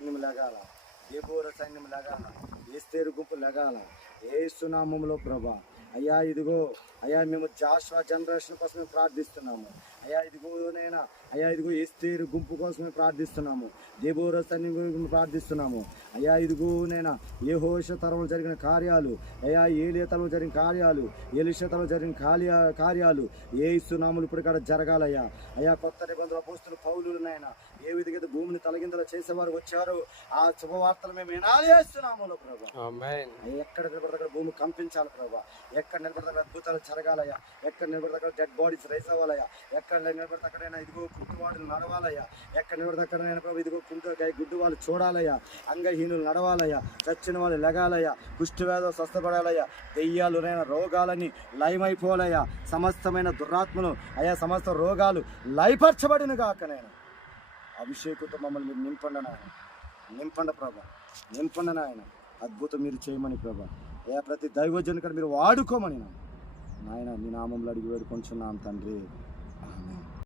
సైన్యం లెగాల, దేబోర సైన్యం లెగాల, ఏస్తేరు గుంపు లెగాల. యేసు నామములో ప్రభా అయ్యా ఇదిగో అయ్యా మేము జాషువా జనరేషన్ కోసమే ప్రార్థిస్తున్నాము అయ్యా. ఇదిగోనైనా అయ్యా ఇదిగో ఏస్తేరు గుంపు కోసమే ప్రార్థిస్తున్నాము, దేబోర సైన్యం గురించి ప్రార్థిస్తున్నాము అయ్యా. ఇదిగోనైనా యెహోషువ తరంలో జరిగిన కార్యాలు అయ్యా, ఏలియా తరంలో జరిగిన కార్యాలు, ఎలీషా తరంలో జరిగిన కార్యాలు యేసు నామములో ఇప్పుడు ఇక్కడ జరగాలయ్యా. అయ్యా కొత్త నిబంధనల అపోస్తలులు పౌలులనైనా ఏ విధంగా భూమిని తలగిందల చేసేవారు వచ్చారు, ఆ శుభవార్తలు మేము వినాలి యేసు నామములో ప్రభా. ఎక్కడ నిలబడితే అక్కడ భూమి కంపించాలి ప్రభా, ఎక్కడ నిలబడితే అక్కడ అద్భుతాలు జరగాలయ్యా, ఎక్కడ నిలబడితే అక్కడ డెడ్ బాడీస్ రైజ్ అవ్వాలయ్యా, ఎక్కడ నిలబడితే అక్కడైనా ఇదిగో కుంటువాడులు నడవాలయ్యా, ఎక్కడ నిలబడితే అక్కడైనా ప్రభు ఇదిగో గుడ్డు వాళ్ళు చూడాలయ్యా, అంగహీనులు నడవాలయ్యా, చచ్చిన వాళ్ళు లెగాలయ్యా, కుష్ఠవేదం స్వస్థపడాలయ్యా, దెయ్యాలునైనా రోగాలని లయమైపోవాలయ్యా, సమస్తమైన దురాత్మలు అయ్యా సమస్త రోగాలు లయపరచబడిన గాకనైనా. అభిషేకంతో మమ్మల్ని మీరు నింపండి నాయన, నింపండి ప్రభా, నింపండి నాయన. అద్భుతం మీరు చేయమని ప్రభా అయ్యా, ప్రతి దైవజనుని మీరు వాడుకోమని నాయన మీ నామంలో అడిగి వేడుకొంచున్నాం తండ్రి.